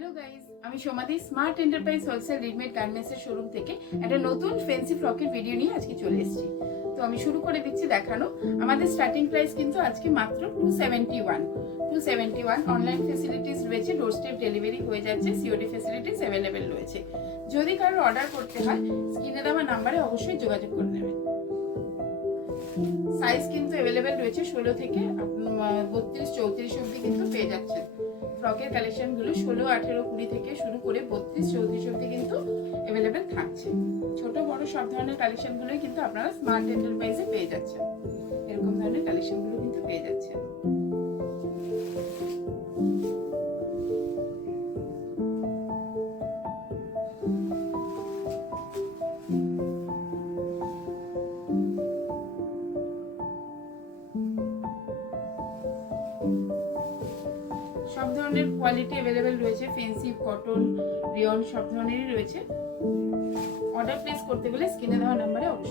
Hello guys, আমি সোমাদি smart enterprise wholesale readymade গার্মেন্টসের showroom থেকে একটা নতুন ফ্যান্সি ফ্রকের ভিডিও নিয়ে আজকে চলে এসেছি। তো আমি শুরু করে দিচ্ছি দেখানো। আমাদের স্টার্টিং প্রাইস কিন্তু আজকে মাত্র 271 অনলাইন ফেসিলিটিস রয়েছে, ডোর স্টেপ ডেলিভারি হয়ে যাচ্ছে, সিওডি ফেসিলিটিস অ্যাভেলেবেল রয়েছে। যদি কারোর অর্ডার করতে হয় স্ক্রিনে দেওয়া নাম্বারে অবশ্যই যোগাযোগ করে নেবেন। সাইজ কিন্তু অ্যাভেলেবেল রয়েছে 16 থেকে 32-34 অবধি কিন্তু পেয়ে যাচ্ছেন। ফ্রকের কালেকশনগুলো 16, 18, 20 থেকে শুরু করে 32-34 অবধি কিন্তু অ্যাভেলেবেল থাকছে। ছোট বড় সব ধরনের কালেকশনগুলোই কিন্তু আপনারা স্মার্ট এন্টারপ্রাইজে পেয়ে যাচ্ছেন। এরকম ধরনের কালেকশনগুলো কিন্তু পেয়ে যাচ্ছেন। সব ধরনের কোয়ালিটি অ্যাভেলেবেল রয়েছে, ফেন্সি, কটন, রিয়ন সব ধরনেরই রয়েছে। অর্ডার প্লেস করতে গেলে স্ক্রিনে দেওয়া নাম্বারে অবশ্যই